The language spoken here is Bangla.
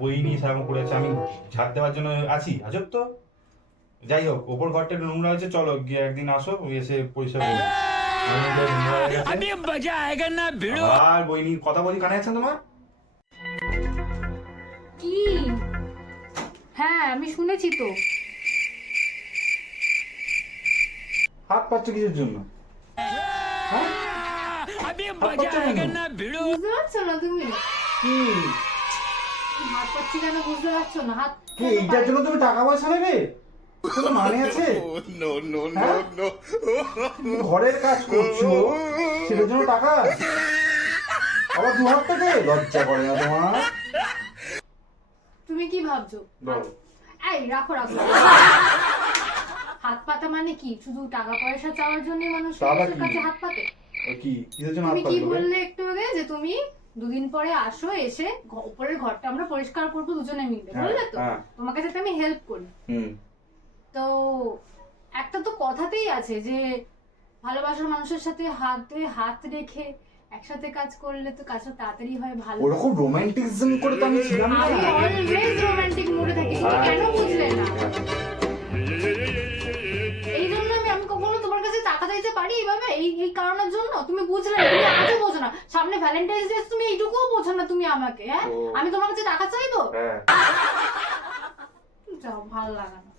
বই নিয়ে সারাক্ষণ পড়ে আছে, আমি ছাদ দেওয়ার জন্য আছি, আজব তো। যাই হোক, ওপর ঘরটা একটু নোংরা হয়েছে, চলো গিয়ে একদিন আসো, এসে পরিষ্কার করবো। আর বই নিয়ে কথা বলি, কানে আছেন তোমার? কি? হ্যাঁ আমি শুনেছি তো। হাত পাচ্ছ কিসের জন্য? হ্যাঁ? হাত পাচ্ছ কেন? বুঝতে পারছো না তুমি? কি? হাত পাচ্ছি কেন বুঝতে পারছো না? হাত কি এইটার জন্য তুমি টাকা পয়সা নেবে? কোনো মানে আছে? হ্যাঁ? তুমি ঘরের কাজ করছো, সেটার জন্য টাকা? আবার 2 হাত থেকে লজ্জা করে না তোমার? তুমি কি ভাবছো? বলো। এই রাখো রাখো। হাত পাতা মানে কি? শুধু টাকা পয়সা চাওয়ার জন্য মানুষ তা আবার মানুষের কি? কাছে হাত পাতে? কি কিসের জন্য হাত তুমি কি পাতবে? বললে একটু আগে যে তুমি দুদিন পরে আসো, এসে উপরের ঘরটা আমরা পরিষ্কার করবো দুজনে মিলে, হ্যাঁ, বললে তো? হ্যাঁ। তোমাকে যাতে আমি হেল্প করি। হুম। তো একটা তো কথাতেই আছে যে ভালোবাসার মানুষের সাথে হাতে হাত রেখে একসাথে কাজ করলে তো কাজটা তাড়াতাড়ি হয়, ভালো। ওরকম রোমান্টিকজম করে তো আমি ছিলাম না। আমি অলওয়েজ রোমান্টিক মুডে থাকি, তুমি কেন বুঝলে না? এই জন্য আমি কখনো তোমার কাছে টাকা চাইতে পারি এইভাবে, এই কারণের জন্য? তুমি বুঝলে না, তুমি আজও বোঝো না। সামনে ভ্যালেন্টাইন্স ডে, তুমি এইটুকুও বোঝো না তুমি আমাকে। হ্যাঁ, আমি তোমার কাছে টাকা চাইবো? হ্যাঁ। যাও, ভালো লাগে না।